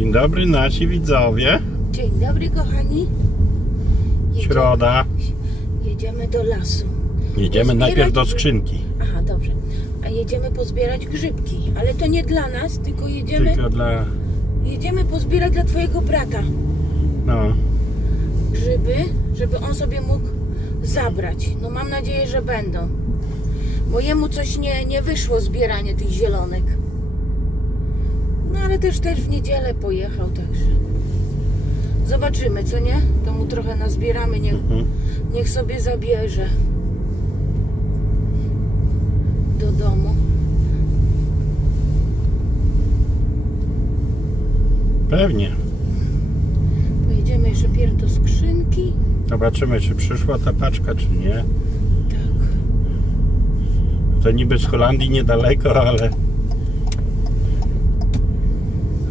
Dzień dobry nasi widzowie. Dzień dobry, kochani. Jedziemy, Środa. jedziemy do lasu. Jedziemy Pozbierać najpierw do skrzynki. Aha, dobrze. A jedziemy pozbierać grzybki. Ale to nie dla nas, tylko jedziemy, Tylko dla... jedziemy pozbierać dla twojego brata No, grzyby, żeby on sobie mógł zabrać. No mam nadzieję, że będą. Bo jemu coś nie, nie wyszło zbieranie tych zielonek. No ale też też w niedzielę pojechał, także. Zobaczymy, co nie? To mu trochę nazbieramy, niech, mhm. niech sobie zabierze do domu. pewnie. Pojedziemy jeszcze pierw do skrzynki. Zobaczymy, czy przyszła ta paczka, czy nie. Tak. To niby z Holandii niedaleko, ale...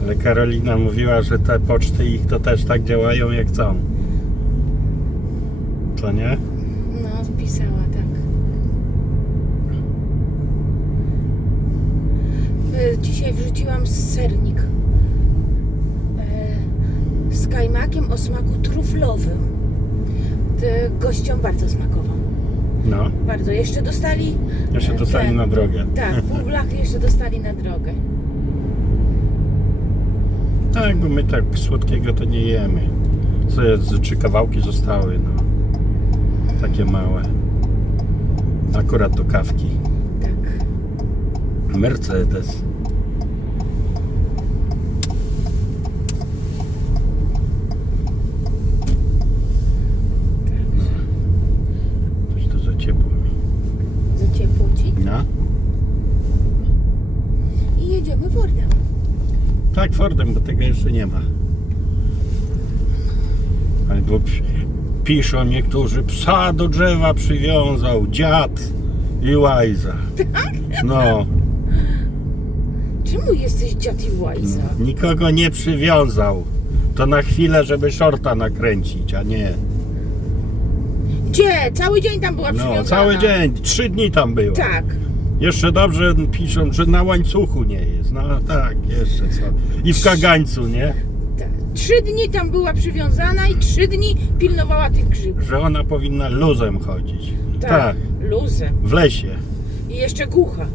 Ale Karolina mówiła, że te poczty ich to też tak działają jak chcą. Co nie? No, pisała tak. E, Dzisiaj wrzuciłam sernik e, z kajmakiem o smaku truflowym. Gościom bardzo smakował. No, Bardzo. Jeszcze dostali. jeszcze e, dostali te- na drogę. Tak, pół blachy jeszcze dostali na drogę. Tak, bo my tak słodkiego to nie jemy. Co jest, trzy kawałki zostały, no. Takie małe. Akurat do kawki. Tak. Mercedes. Coś to za ciepło mi. Za ciepło ci. No? I jedziemy Fordem. Tak, Fordem, bo tego jeszcze nie ma. Albo pi- piszą niektórzy, psa do drzewa przywiązał dziad i łajza. Tak? No, Czemu jesteś dziad i łajza? nikogo nie przywiązał. To na chwilę, żeby shorta nakręcić, a nie. Gdzie? Cały dzień tam była przywiązana. No, cały dzień, trzy dni tam było. Tak. Jeszcze dobrze piszą, że na łańcuchu nie jest. No tak, jeszcze co. I w kagańcu, nie? Tak. Trzy dni tam była przywiązana i trzy dni pilnowała tych grzybów. Że ona powinna luzem chodzić. tak Luzem. w lesie. I jeszcze głucha.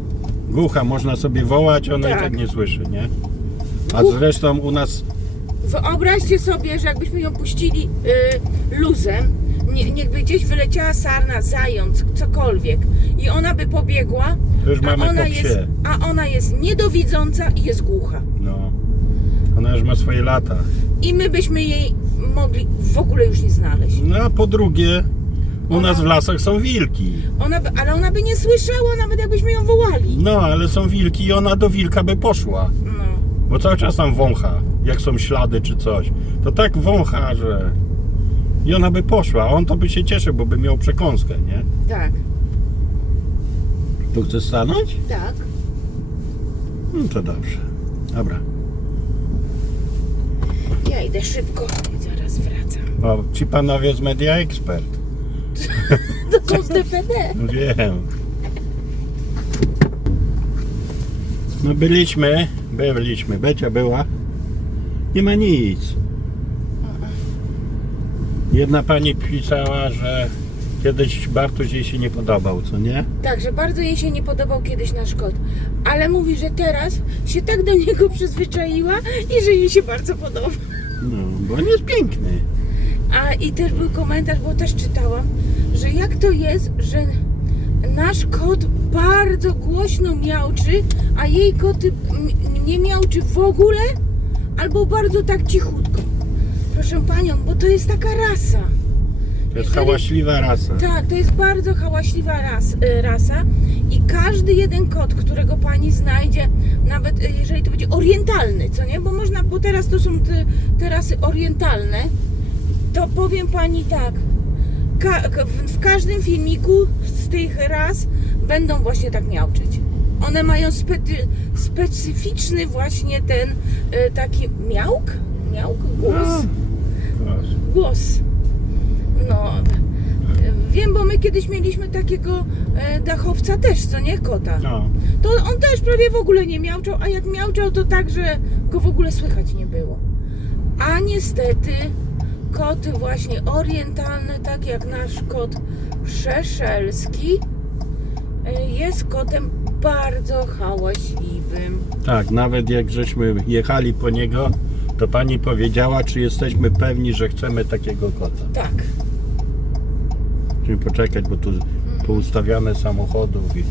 Głucha można sobie wołać, ona i Tak. tak nie słyszy, nie? A Głuch- zresztą u nas, Wyobraźcie sobie, że jakbyśmy ją puścili y, luzem, nie, niechby gdzieś wyleciała sarna, zając, cokolwiek i ona by pobiegła, już a mamy ona, po jest, a ona jest niedowidząca i jest głucha. no, ona już ma swoje lata. I my byśmy jej mogli w ogóle już nie znaleźć. No a po drugie, u Ona- nas w lasach są wilki. Ona by, ale ona by nie słyszała nawet jakbyśmy ją wołali. No, ale są wilki i ona do wilka by poszła. No. Bo cały czas tam wącha, jak są ślady czy coś. To tak wącha, że... I ona by poszła, a on to by się cieszył, bo by miał przekąskę, nie? Tak, Tu chcesz stanąć? tak. No to dobrze. Dobra. Ja idę szybko i zaraz wracam. O, ci panowie z Media Expert. To są z DPD. Wiem. No byliśmy, byliśmy, Becia była. Nie ma nic. Jedna pani pisała, że kiedyś Bartuś jej się nie podobał, co nie? Tak, że bardzo jej się nie podobał kiedyś nasz kot. Ale mówi, że teraz się tak do niego przyzwyczaiła i że jej się bardzo podoba. No, bo on jest piękny. A i też był komentarz, bo też czytałam, że jak to jest, że nasz kot bardzo głośno miauczy, a jej koty m- nie miauczy w ogóle, albo bardzo tak cichutko. Proszę panią, bo to jest taka rasa. To jest Jeżeli- hałaśliwa rasa. Tak, to jest bardzo hałaśliwa ras, y, rasa i każdy jeden kot, którego pani znajdzie, nawet y, jeżeli to będzie orientalny, co nie? Bo można, bo teraz to są te, te rasy orientalne, to powiem pani tak, ka, w, w każdym filmiku z tych ras będą właśnie tak miauczyć. One mają spety, specyficzny właśnie ten y, taki miałk, miałk, głos Proszę. Głos. No, wiem, bo my kiedyś mieliśmy takiego e, dachowca też, co nie, kota. No, To on też prawie w ogóle nie miałczał, a jak miałczał, to tak, że go w ogóle słychać nie było. A niestety koty właśnie orientalne, tak jak nasz kot szeszelski, y, jest kotem bardzo hałaśliwym. Tak, nawet jak żeśmy jechali po niego, to pani powiedziała, czy jesteśmy pewni, że chcemy takiego kota. Tak. Czyli poczekać, bo tu poustawiane samochodów. I...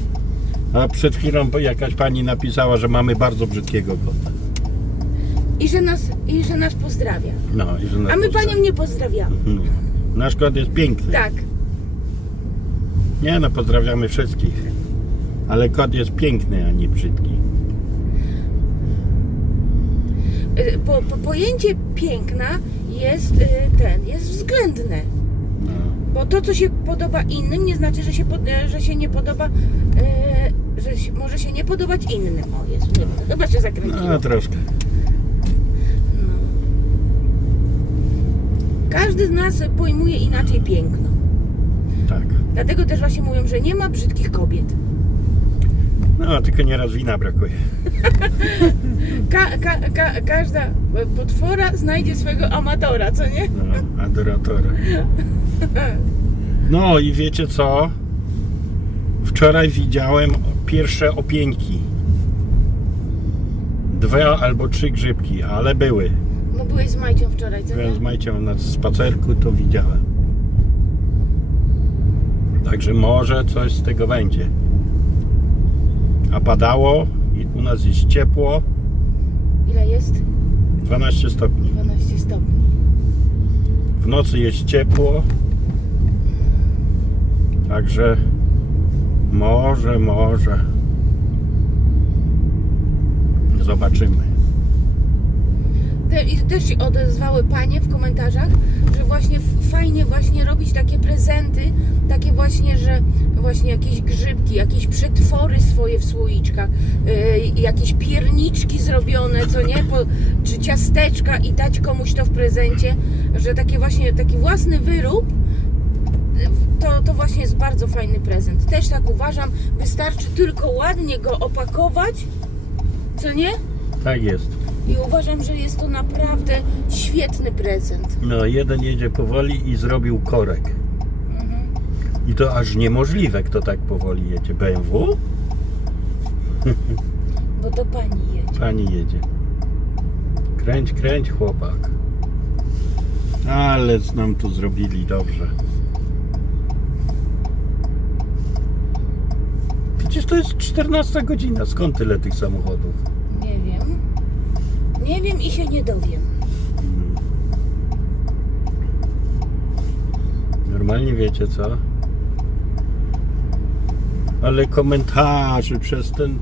A przed chwilą jakaś pani napisała, że mamy bardzo brzydkiego kota. I że nas, i że nas pozdrawia. No, i że nas A my pozdrawia. panią nie pozdrawiamy. Mhm. Nasz kot jest piękny. Tak. Nie no, pozdrawiamy wszystkich. Ale kot jest piękny, a nie brzydki. Po, po, pojęcie piękna jest y, ten, jest względne. Bo to, co się podoba innym, nie znaczy, że się, pod, e, że się nie podoba, że się, może się nie podobać innym. O Jezu, nie, to chyba się zakręciło. no, troszkę. No. Każdy z nas pojmuje inaczej piękno. Tak. Dlatego też właśnie mówią, że nie ma brzydkich kobiet. No, tylko nieraz wina brakuje. Ka, ka, ka, każda potwora znajdzie swego amatora, co nie? No, adoratora. No i wiecie co? Wczoraj widziałem pierwsze opieńki. Dwa albo trzy grzybki, ale były. Bo byłeś z Majcią wczoraj, co nie? Byłem z Majcią na spacerku, to widziałem. Także może coś z tego będzie. A padało i u nas jest ciepło, Ile jest? 12 stopni. 12 stopni. W nocy jest ciepło. Także może, może. Zobaczymy. Te, I też się odezwały panie w komentarzach, że właśnie fajnie właśnie robić takie prezenty, właśnie, że właśnie jakieś grzybki, jakieś przetwory swoje w słoiczkach, yy, jakieś pierniczki zrobione, co nie, po, czy ciasteczka i dać komuś to w prezencie, że takie właśnie, taki własny wyrób to, to właśnie jest bardzo fajny prezent. Też tak uważam, wystarczy tylko ładnie go opakować, co nie? Tak jest. I uważam, że jest to naprawdę świetny prezent. No, jeden jedzie powoli i zrobił korek. I to aż niemożliwe, kto tak powoli jedzie. BMW? Bo to pani jedzie. Pani jedzie. Kręć, kręć, chłopak. Ale nam tu zrobili dobrze. Przecież to jest 14 godzina. Skąd tyle tych samochodów? Nie wiem. Nie wiem i się nie dowiem. Normalnie wiecie co? Ale komentarzy przez ten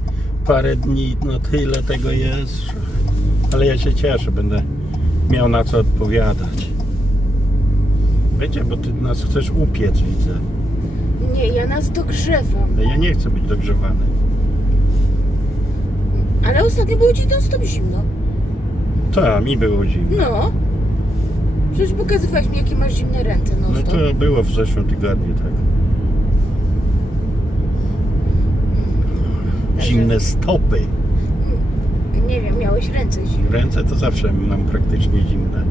parę dni, no tyle tego jest. Ale ja się cieszę, będę miał na co odpowiadać. Wiecie, bo ty nas chcesz upiec, widzę. Nie, ja nas dogrzewam. A ja nie chcę być dogrzewany. Ale ostatnio było ci non-stop zimno. Tak, mi było zimno. No. Przecież pokazywałeś mi, jakie masz zimne ręce No non-stop. to było w zeszłym tygodniu, tak. Zimne stopy. Nie wiem, miałeś ręce zimne. Ręce to zawsze mam praktycznie zimne.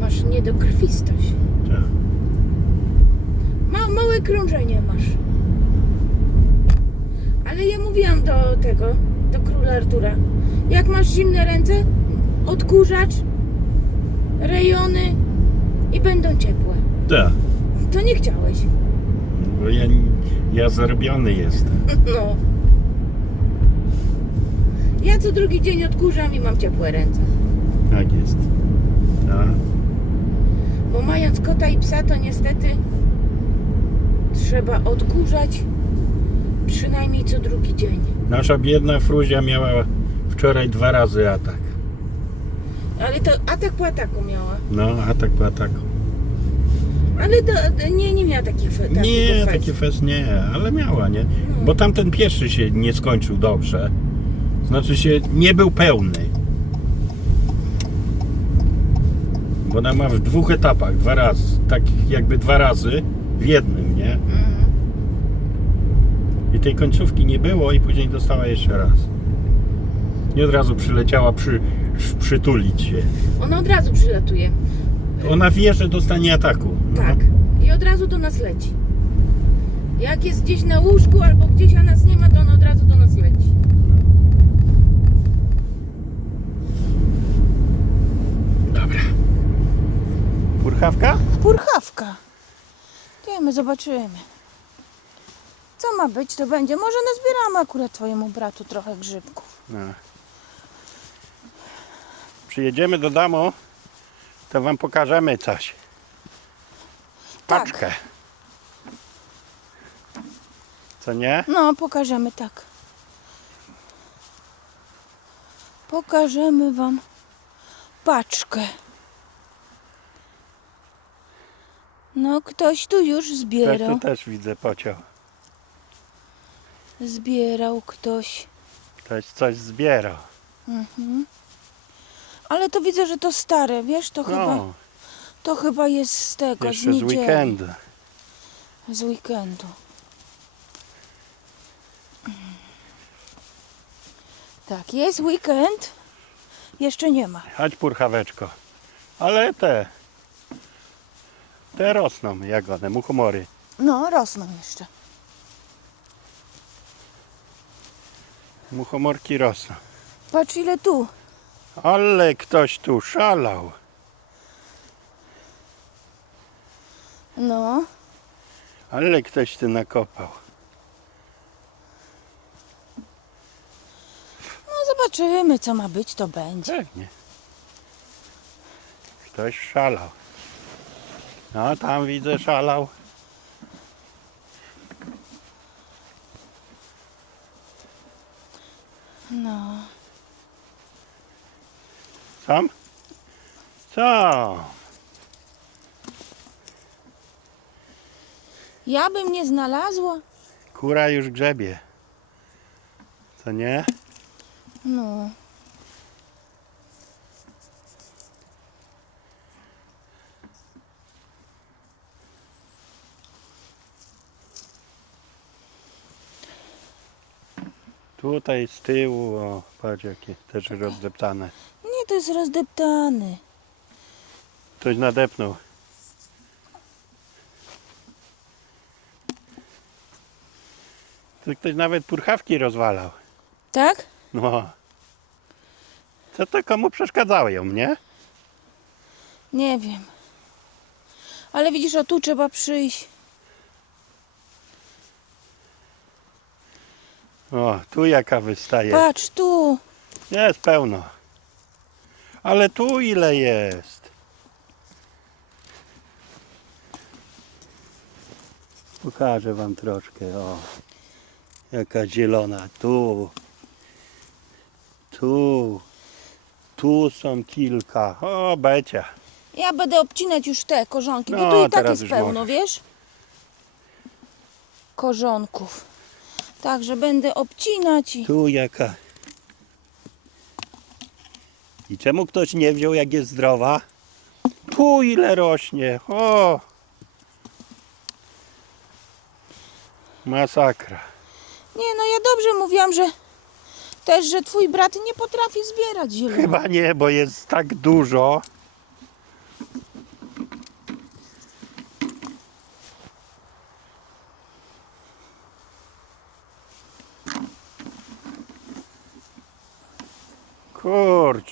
Masz niedokrwistość. Tak. Ma, małe krążenie masz. Ale ja mówiłam do tego, do króla Artura. Jak masz zimne ręce, odkurzacz, rejony i będą ciepłe. Tak. To nie chciałeś. Bo ja, ja zarobiony jestem. No. Ja co drugi dzień odkurzam i mam ciepłe ręce. Tak jest. Tak. Bo mając kota i psa, to niestety trzeba odkurzać przynajmniej co drugi dzień. Nasza biedna Fruzia miała wczoraj dwa razy atak. Ale to atak po ataku miała. No, atak po ataku. Ale do, nie, nie miała takich fe, Nie, taki fest nie, ale miała, nie? Bo tamten pierwszy się nie skończył dobrze. Znaczy się nie był pełny. Bo ona ma w dwóch etapach, dwa razy, tak jakby dwa razy w jednym, nie? Mhm. I tej końcówki nie było i później dostała jeszcze raz. I od razu przyleciała przy przytulić się. Ona od razu przylatuje. Ona wie, że dostanie ataku. No. Tak. I od razu do nas leci. Jak jest gdzieś na łóżku albo gdzieś, a nas nie ma, to ona od razu do nas leci. Purchawka? Purchawka. Idziemy, zobaczymy. Co ma być, to będzie. Może nazbieramy akurat twojemu bratu trochę grzybków. No. Przyjedziemy do domu, to wam pokażemy coś. Tak. Paczkę. Co nie? No, pokażemy tak. Pokażemy wam paczkę. No, ktoś tu już Ktoś zbierał. tu też widzę pociął. Zbierał ktoś. Ktoś coś zbierał. Mhm. Ale to widzę, że to stare, wiesz, to chyba, No, to chyba jest z tego, z jeszcze z niedzieli. weekendu. Z weekendu. Tak, jest weekend. Jeszcze nie ma. Chodź purchaweczko. Ale te, te rosną jak one, muchomory. No, rosną jeszcze. Muchomorki rosną. Patrz ile tu. Ale ktoś tu szalał. No, Ale ktoś tu nakopał. no zobaczymy co ma być, to będzie. Pewnie. Ktoś szalał. No tam widzę szalał. No, Sam? Co? ja bym nie znalazła. Kura już grzebie. Co nie? No, Tutaj z tyłu, o, patrz jakie też rozdeptane. nie, to jest rozdeptany. Ktoś nadepnął. Tu ktoś nawet purchawki rozwalał. Tak? No. Co to komu przeszkadzają, nie? Nie wiem. Ale widzisz, o tu trzeba przyjść. O, tu jaka wystaje. Patrz, tu. Jest pełno. Ale tu ile jest? Pokażę wam troszkę. O, jaka zielona. Tu. Tu. Tu są kilka. O, becia. Ja będę obcinać już te korzonki, bo No, tu i tak teraz jest już pełno, możesz. wiesz? Korzonków. Także będę obcinać i... Tu jaka. I czemu ktoś nie wziął, jak jest zdrowa? Tu ile rośnie. O! Masakra. Nie, no ja dobrze mówiłam, że też, że twój brat nie potrafi zbierać zielonych. Chyba nie, bo jest tak dużo.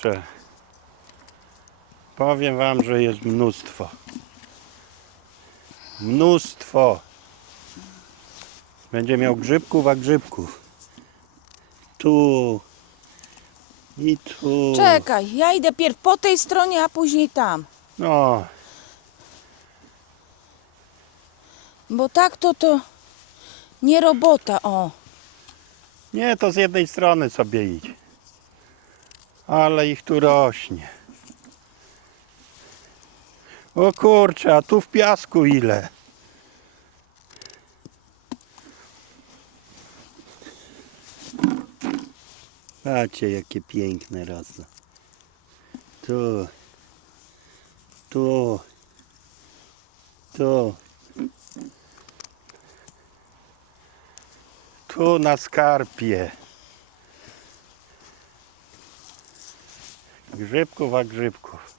Kurczę. Powiem wam, że jest mnóstwo. Mnóstwo. Będzie miał grzybków, a grzybków. Tu. I tu. Czekaj, ja idę pierw po tej stronie, a później tam. No, Bo tak to to nie robota, o. nie, to z jednej strony sobie idź. Ale ich tu rośnie. O kurczę, a tu w piasku ile? Patrzcie, jakie piękne rosną. Tu, tu, tu. Tu na skarpie. Grzybków, a grzybków.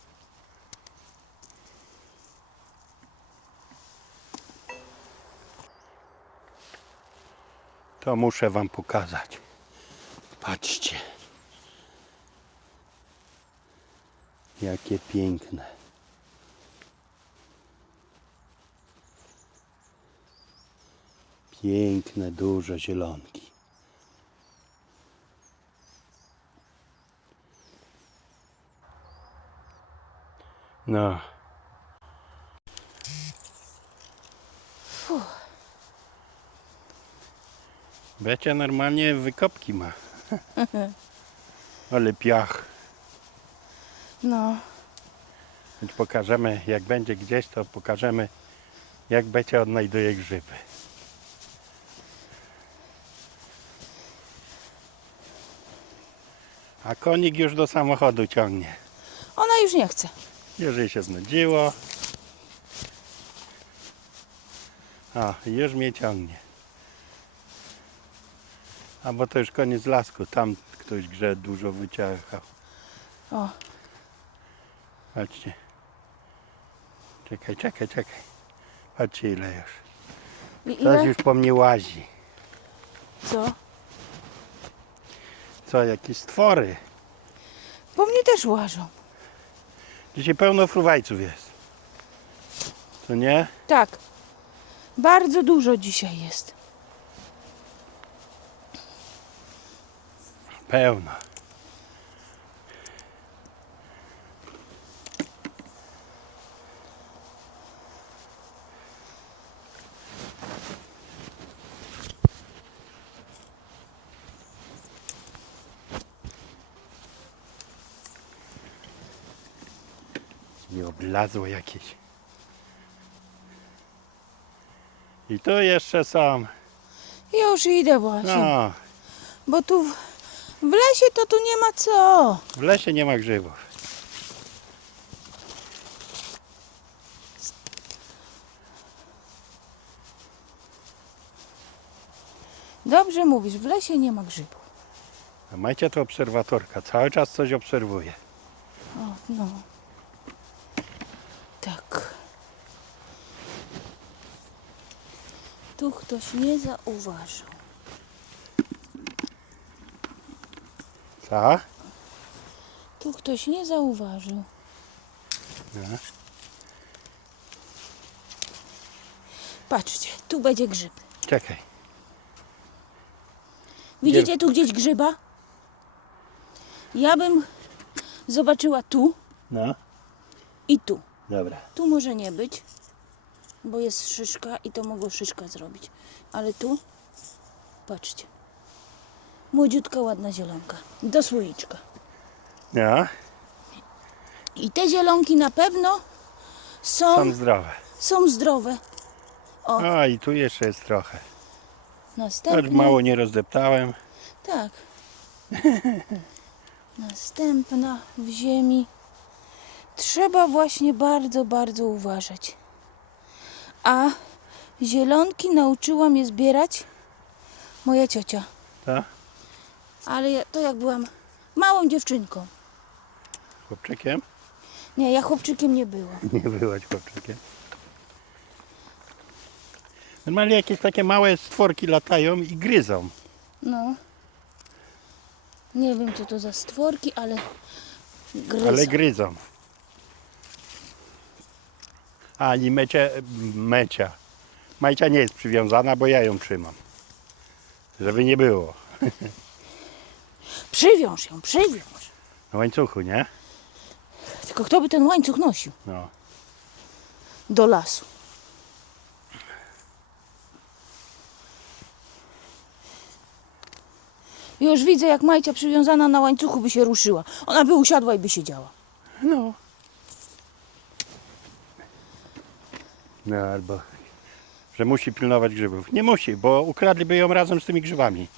To muszę wam pokazać. Patrzcie. Jakie piękne. Piękne, duże zielonki. No. Becia normalnie wykopki ma. Ale piach. No, Choć pokażemy, jak będzie gdzieś, to pokażemy, jak Becia odnajduje grzyby. A konik już do samochodu ciągnie. ona już nie chce. Jej się znudziło. O, już mnie ciągnie. A bo to już koniec lasku. Tam ktoś grze dużo wyciągał. O, Patrzcie. Czekaj, czekaj, czekaj. Patrzcie ile już. i ile? już po mnie łazi. Co? Co, jakieś stwory. Po mnie też łażą. Dzisiaj pełno fruwajców jest. Co nie? Tak. Bardzo dużo dzisiaj jest. Pełno. I oblazło jakieś. I tu jeszcze są. Już idę właśnie. No, Bo tu w, w lesie to tu nie ma co. w lesie nie ma grzybów. Dobrze mówisz, w lesie nie ma grzybów. A Majcia to obserwatorka, cały czas coś obserwuje. O, no. Tak. Tu ktoś nie zauważył. Co? Tu ktoś nie zauważył. No. Patrzcie, tu będzie grzyb. Czekaj. Widzicie tu gdzieś grzyba? Ja bym zobaczyła tu No, i tu. Dobra. Tu może nie być, bo jest szyszka i to mogło szyszka zrobić. Ale tu, patrzcie. Młodziutka, ładna zielonka. Do słoiczka. No, I te zielonki na pewno są, są zdrowe. są zdrowe. O, i tu jeszcze jest trochę. Choć Następne. mało nie rozdeptałem. Tak. Następna w ziemi. Trzeba właśnie bardzo, bardzo uważać. A zielonki nauczyła mnie zbierać moja ciocia. To? Ale ja, to jak byłam małą dziewczynką. Chłopczykiem? Nie, ja chłopczykiem nie byłam. Nie byłaś chłopczykiem. Normalnie jakieś takie małe stworki latają i gryzą. No. Nie wiem co to za stworki, ale gryzą. Ale gryzą. A i Mecia, Mecia. Majcia nie jest przywiązana, bo ja ją trzymam. Żeby nie było. Przywiąż ją, przywiąż. Na łańcuchu, nie? Tylko kto by ten łańcuch nosił No. do lasu? Już widzę, jak Majcia przywiązana na łańcuchu by się ruszyła. Ona by usiadła i by siedziała. No. No albo, że musi pilnować grzybów. Nie musi, bo ukradliby ją razem z tymi grzybami.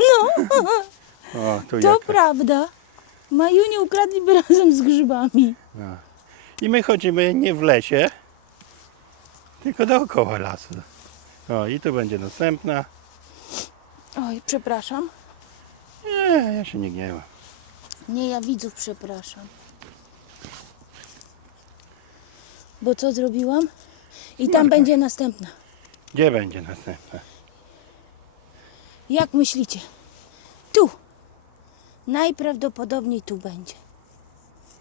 No. O, tu To jaka. prawda. Majunię ukradliby razem z grzybami. No. I my chodzimy nie w lesie, tylko dookoła lasu. O, i tu będzie następna. Oj, przepraszam. Nie, ja się nie gniewam. Nie, ja widzów przepraszam. Bo co zrobiłam? I tam będzie następna. Gdzie będzie następna? Jak myślicie? Tu. Najprawdopodobniej tu będzie.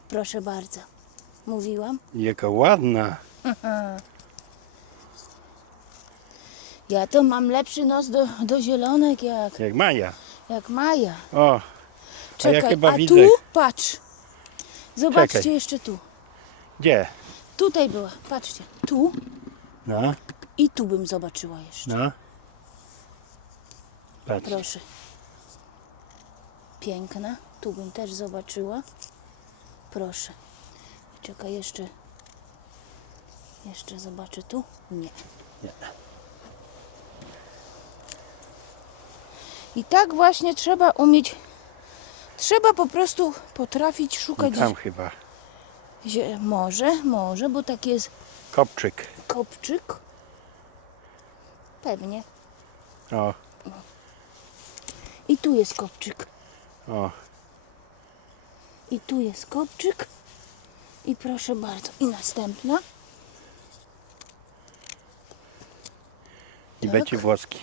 Proszę bardzo. Mówiłam? Jaka ładna. Ja to mam lepszy nos do, do zielonek jak, Jak Maja. jak Maja. O, Czekaj, chyba a widzę. tu? Patrz. Zobaczcie Czekaj. jeszcze tu. gdzie? Tutaj była. Patrzcie. Tu No, i tu bym zobaczyła jeszcze. no. Patrz. Proszę. Piękna. Tu bym też zobaczyła. Proszę. Czekaj jeszcze. Jeszcze zobaczę tu. Nie. Nie. I tak właśnie trzeba umieć. Trzeba po prostu potrafić szukać. tam chyba. Zie- może, może, bo tak jest Kopczyk. kopczyk. Pewnie. O, I tu jest kopczyk. o. I tu jest kopczyk. I proszę bardzo. I następna. I Tak. będzie włoski.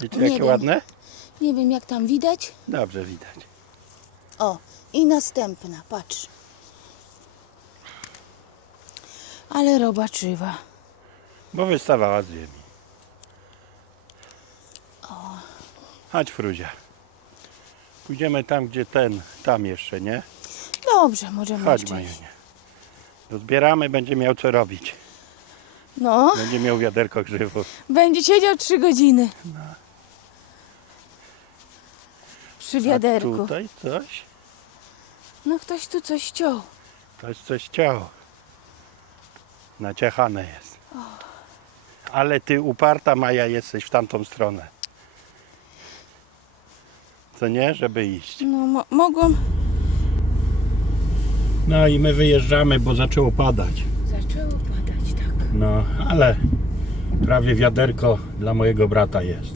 Wiecie Nie jakie wiem. ładne? Nie wiem jak tam widać. Dobrze widać. O, i następna, patrz. Ale robaczywa. Bo wystawała z ziemi. Chodź Fruzia. Pójdziemy tam, gdzie ten, tam jeszcze, nie? Dobrze, możemy Chodź jeszcze iść. Majunia. Dozbieramy, będzie miał co robić. No, Będzie miał wiaderko grzywów. będzie siedział trzy godziny. Przy A wiaderku. tutaj coś, No ktoś tu coś ściął. ktoś coś chciał. Naciechane jest. Ale ty uparta Maja jesteś w tamtą stronę. Co nie? Żeby iść. No mo- mogłam. No i my wyjeżdżamy, bo zaczęło padać. Zaczęło padać, tak. No, ale prawie wiaderko dla mojego brata jest.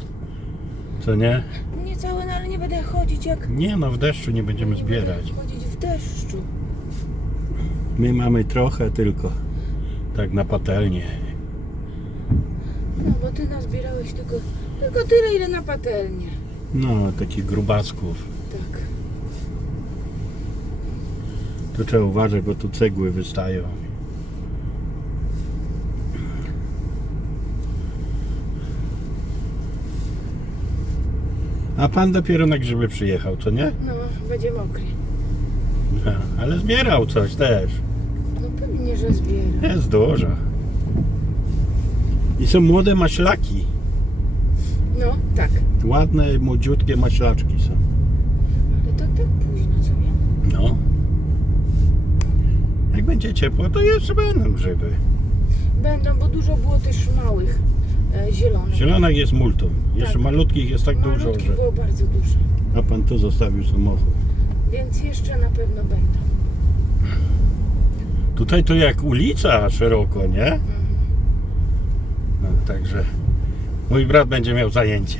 Co nie? Nie całe, no ale nie będę chodzić jak... Nie no, w deszczu nie będziemy zbierać. Będę chodzić w deszczu. My mamy trochę tylko. Tak na patelnię. No bo ty nazbierałeś tylko, tylko tyle, ile na patelnię. No, takich grubasków. Tak. Tu trzeba uważać, bo tu cegły wystają. A pan dopiero na grzyby przyjechał, co nie? No, będzie mokry. Ale zbierał coś też. No pewnie, że zbiera. Jest dużo. I są młode maślaki. No, tak. Ładne, młodziutkie maślaczki są. Ale to tak późno, co nie? No. Jak będzie ciepło, to jeszcze będą grzyby. Będą, bo dużo było też małych e, zielonych. Zielonek jest multum. Jeszcze Tak. malutkich jest tak dużo, Malutkich że... było bardzo dużo. A pan tu zostawił samochód. Więc jeszcze na pewno będą. Tutaj to jak ulica szeroko, nie? No, także mój brat będzie miał zajęcie.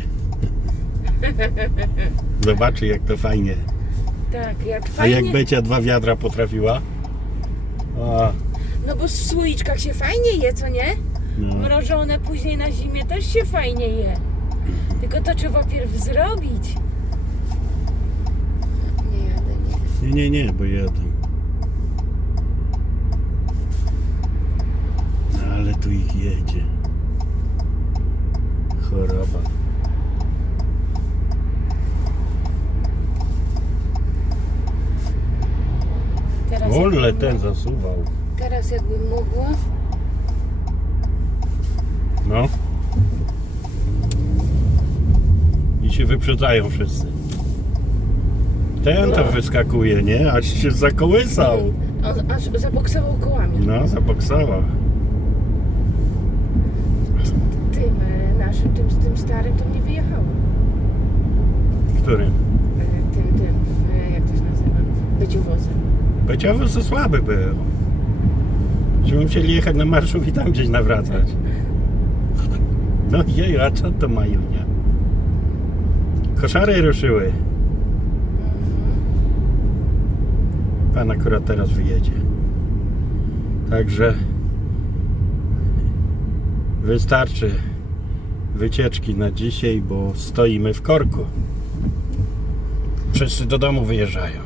Zobaczy jak to fajnie. Tak, jak A fajnie. jak Becia dwa wiadra potrafiła? A, No bo w słoiczkach się fajnie je, co nie? no. Mrożone później na zimie też się fajnie je. Tylko to trzeba pierw zrobić. Nie jadę, nie. Nie, nie, bo jadę. No, ale tu ich jedzie. Choroba. Teraz, jakbym- ten zasuwał. teraz jakbym mogła. No. I się wyprzedzają wszyscy. Ten to wyskakuje, nie? Aż się zakołysał. On aż zaboksował kołami. No, zaboksała. Tym e, naszym, tym, tym starym to nie wyjechało. Którym? E, Tym, tym, e, jak to się nazywa? Byciowozem. Beciowy za słaby był. Żebyśmy musieli jechać na marszów i tam gdzieś nawracać. No jeju, a co to mają, nie? Koszary ruszyły. Pan akurat teraz wyjedzie. Także wystarczy wycieczki na dzisiaj, bo stoimy w korku. Wszyscy do domu wyjeżdżają.